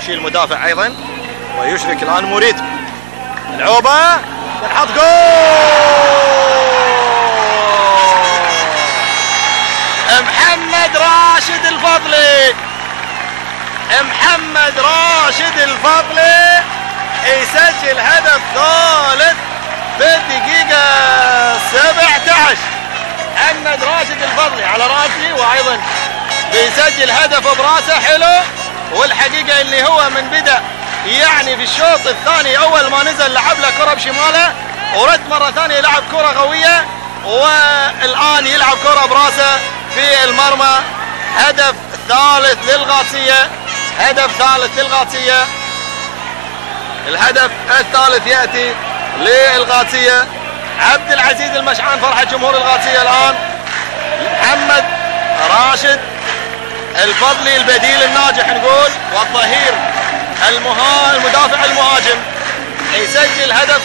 يمشي المدافع ايضا ويشرك الان موريتو. العوبه تنحط جول. محمد راشد الفضلي، محمد راشد الفضلي يسجل هدف ثالث في الدقيقة 17. محمد راشد الفضلي على راسي، وايضا بيسجل هدف براسه حلو. والحقيقة اللي هو من بدأ يعني في الشوط الثاني اول ما نزل لعب له كرة بشماله ورد مرة ثانية يلعب كرة قوية، والان يلعب كرة براسه في المرمى. هدف ثالث للغاصية، هدف ثالث للغاصية. الهدف الثالث يأتي للغاصية. عبد العزيز المشعان فرحة جمهور الغاصية الآن. محمد راشد الفضلي البديل الناجح نقول، والظهير المدافع المهاجم يسجل هدف